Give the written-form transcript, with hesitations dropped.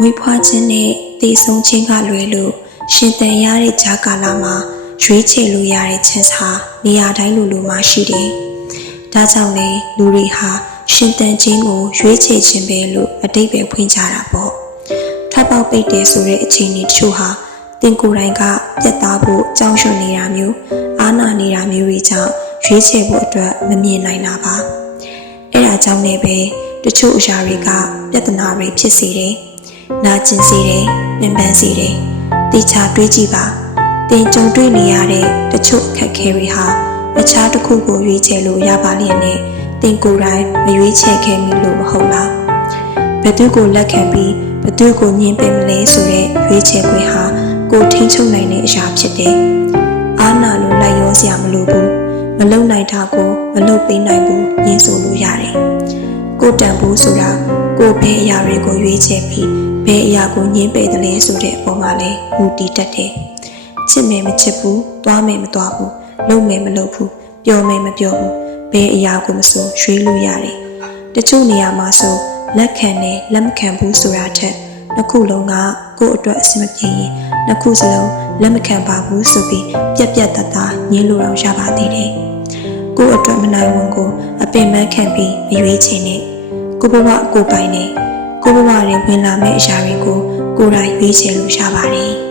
မွေးဖွားခြင်းနဲ့တည်ဆုံခြင်းကလွယ်လို့ရှင်သန်ရတဲ့ဂျာကာလာမှာရွေးချယ်လို့ရတဲ့ချမ်းသာနေရာတိုင်းလိုမှရှိတယ်။ဒါကြောင့်လေလူတွေဟာရှင်သန်ခြင်းကိုရွေးချယ်ခြင်းပဲလို့အတိတ်ပဲဖွင့်ကြတာပေါ့။ထပ်ပေါက်ပိတ်တယ်ဆိုတဲ့အခြေအနေတချို့ဟာတင်ကိုယ်တိုင်ကပြတ်သားဖို့ကြောင်းရွံ့နေတာမျိုးအာနာနေတာမျိုးတွေကြောင့်ရွေးချယ်ဖို့အတွက်မမြင်နိုင်တာပါ။အဲ့ဒါကြောင့်လည်းပဲတချို့အရာတွေကပြဿနာတွေဖြစ်စေတယ်။နာကျင်စေတယ်၊ပင်ပန်းစေတယ်။တိကျတွေးကြည့်ပါ။တင်ကြုံတွေ့နေရတဲ့တချို့အခက်အခဲတွေဟာအခြားတစ်ခုကိုရွေးချယ်လို့ရပါလျက်နဲ့တင်ကိုယ်တိုင်မရွေးချယ်ခဲ့မိလို့မဟုတ်လား။ဘယ်သူကိုလက်ခံပြီးဘယ်သူကိုညှင်းပယ်မလဲဆိုတဲ့ရွေးချယ်ခွင့်ဟာကိုထိန်းချုပ်နိုင်တဲ့အရာဖြစ်တယ်။အာနာလိုလိုက်ရောစရာမလိုဘူး။မလုံနိုင်တာကိုမလုပ်ပေးနိုင်ဘူးညှင်းဆိုလို့ရတယ်။ကိုတန်ဖို့ဆိုတာကိုဘယ်အရာတွေကိုရွေးချယ်ပြီးဘယ်အရာကိုညှင်းပယ်တယ်လဲဆိုတဲ့အပေါ်မှာလည်းမူတည်တတ်တယ်။ချစ်မယ်မချစ်ဘူး၊သွားမယ်မသွားဘူး၊လုပ်မယ်မလုပ်ဘူး၊ပျော်မယ်မပျော်ဘူးဘယ်အရာကိုမဆိုရွေးလို့ရတယ်။တချို့နေရာမှာဆိုလက်ခံနဲ့လက်မခံဘူးဆိုတာထက်နှစ်ခုလုံးကကိုယ့်အတွက်အဆင်မပြေရင်နှစ်ခုစလုံးလက်မခံပါဘူးဆိုပြီးပြက်ပြက်တသားညှင်းလို့တော့ရပါသေးတယ်။ကိုယ့်အတွက်မနိုင်ဝန်ကိုအပင်ပန်းခံပြီးမရွေးချင်နဲ့ကိုဘဝကိုပိုင်နဲ့ကိုဘဝရဲ့ဝင်လာမယ့်အရာတွေကိုကိုယ်တိုင်ရွေးချယ်လို့ရပါတယ်။